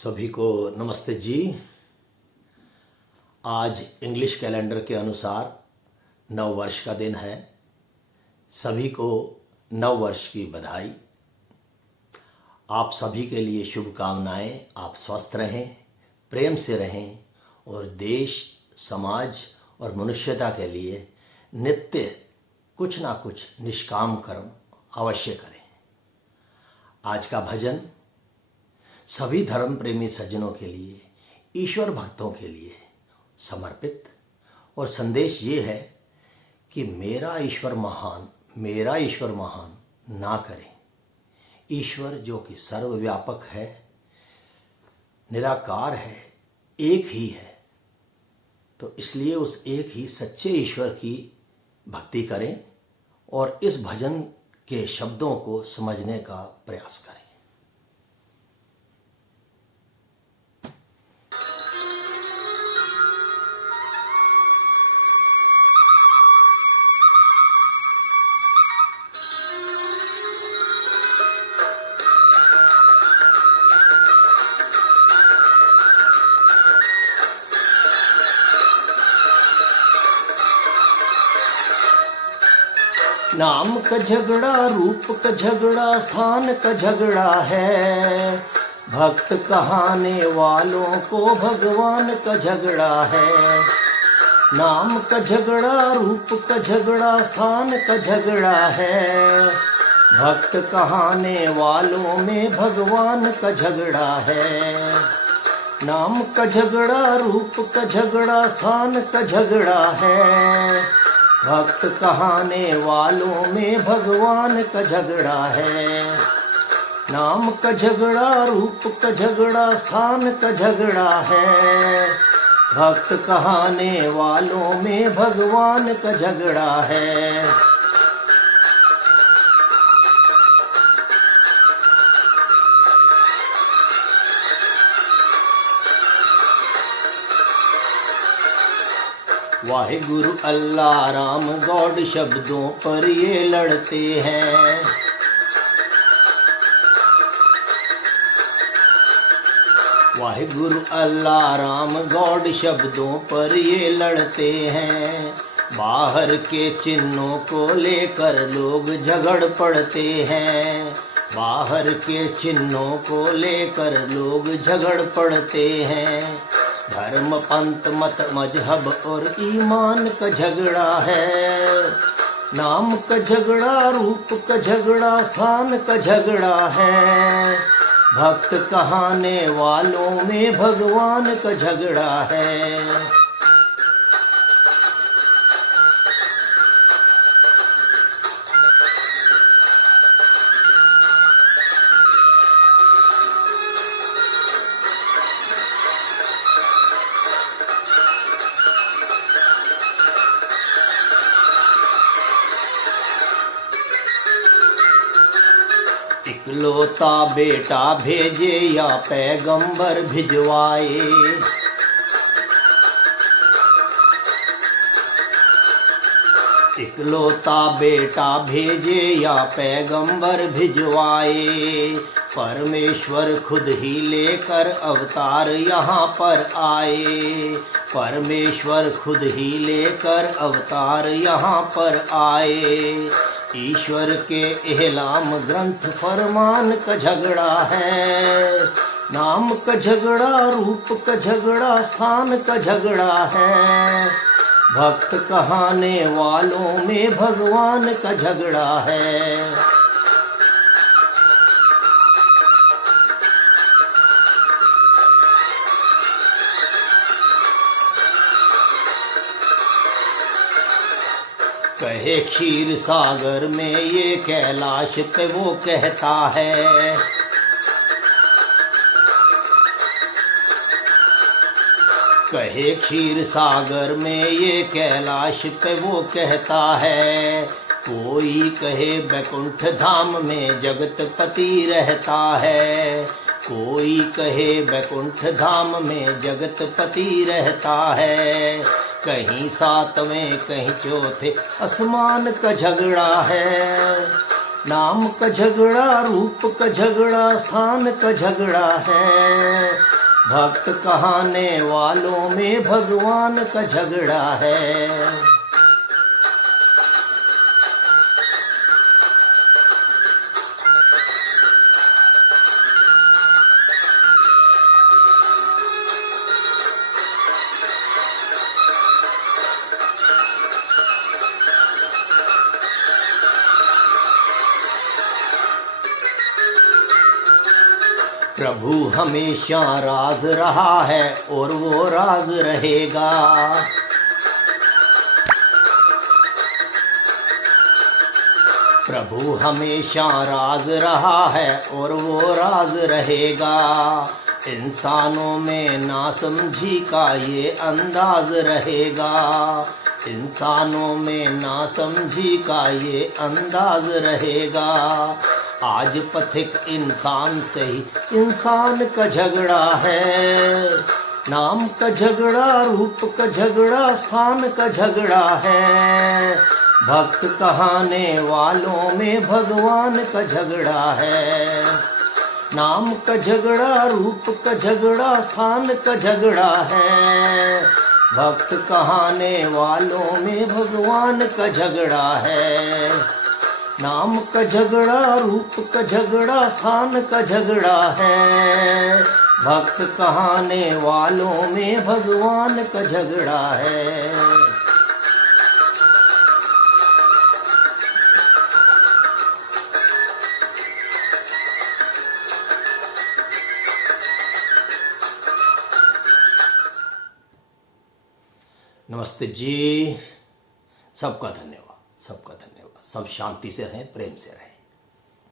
सभी को नमस्ते जी। आज इंग्लिश कैलेंडर के अनुसार नव वर्ष का दिन है। सभी को नव वर्ष की बधाई। आप सभी के लिए शुभकामनाएं। आप स्वस्थ रहें, प्रेम से रहें और देश, समाज और मनुष्यता के लिए नित्य कुछ ना कुछ निष्काम कर्म अवश्य करें। आज का भजन सभी धर्म प्रेमी सज्जनों के लिए, ईश्वर भक्तों के लिए समर्पित और संदेश ये है कि मेरा ईश्वर महान ना करें। ईश्वर जो कि सर्वव्यापक है, निराकार है, एक ही है, तो इसलिए उस एक ही सच्चे ईश्वर की भक्ति करें और इस भजन के शब्दों को समझने का प्रयास करें। नाम का झगड़ा, रूप का झगड़ा, स्थान का झगड़ा है। भक्त कहाने वालों को भगवान का झगड़ा है। नाम का झगड़ा, रूप का झगड़ा, स्थान का झगड़ा है। भक्त कहाने वालों में भगवान का झगड़ा है। नाम का झगड़ा, रूप का झगड़ा, स्थान का झगड़ा है। भक्त कहाने वालों में भगवान का झगड़ा है। नाम का झगड़ा, रूप का झगड़ा, स्थान का झगड़ा है। भक्त कहाने वालों में भगवान का झगड़ा है। वाहिगुरु अल्लाह राम गॉड शब्दों पर ये लड़ते हैं। वाहिगुरु अल्लाह राम गॉड शब्दों पर ये लड़ते हैं। बाहर के चिन्हों को लेकर लोग झगड़ पड़ते हैं। बाहर के चिन्हों को लेकर लोग झगड़ पड़ते हैं। धर्म, पंथ, मत, मजहब और ईमान का झगड़ा है। नाम का झगड़ा, रूप का झगड़ा, स्थान का झगड़ा है। भक्त कहाने वालों में भगवान का झगड़ा है। इकलौता बेटा भेजे या पैगंबर भिजवाए। इकलौता बेटा भेजे या पैगंबर भिजवाए। परमेश्वर खुद ही लेकर अवतार यहाँ पर आए। परमेश्वर खुद ही लेकर अवतार यहाँ पर आए। ईश्वर के एहलाम ग्रंथ फरमान का झगड़ा है। नाम का झगड़ा, रूप का झगड़ा, स्थान का झगड़ा है। भक्त कहाने वालों में भगवान का झगड़ा है। कहे क्षीर सागर में ये कैलाश पे वो कहता है। कहे क्षीर सागर में ये कैलाश पे वो कहता है। कोई कहे बैकुंठ धाम में जगतपति रहता है। कोई कहे बैकुंठ धाम में जगतपति रहता है। कहीं सातवें कहीं चौथे आसमान का झगड़ा है। नाम का झगड़ा, रूप का झगड़ा, स्थान का झगड़ा है। भक्त कहाने वालों में भगवान का झगड़ा है। प्रभु हमेशा राज रहा है और वो राज रहेगा। प्रभु हमेशा राज रहा है और वो राज रहेगा। इंसानों में नासमझी का ये अंदाज रहेगा। इंसानों में नासमझी का ये अंदाज रहेगा। आज पथिक इंसान से ही इंसान का झगड़ा है। नाम का झगड़ा, रूप का झगड़ा, स्थान का झगड़ा है। भक्त कहाने वालों में भगवान का झगड़ा है। नाम का झगड़ा, रूप का झगड़ा, स्थान का झगड़ा है। भक्त कहाने वालों में भगवान का झगड़ा है। नाम का झगड़ा, रूप का झगड़ा, स्थान का झगड़ा है। भक्त कहाने वालों में भगवान का झगड़ा है। नमस्ते जी, सबका धन्यवाद, सबका धन्यवाद। सब शांति से रहें, प्रेम से रहें।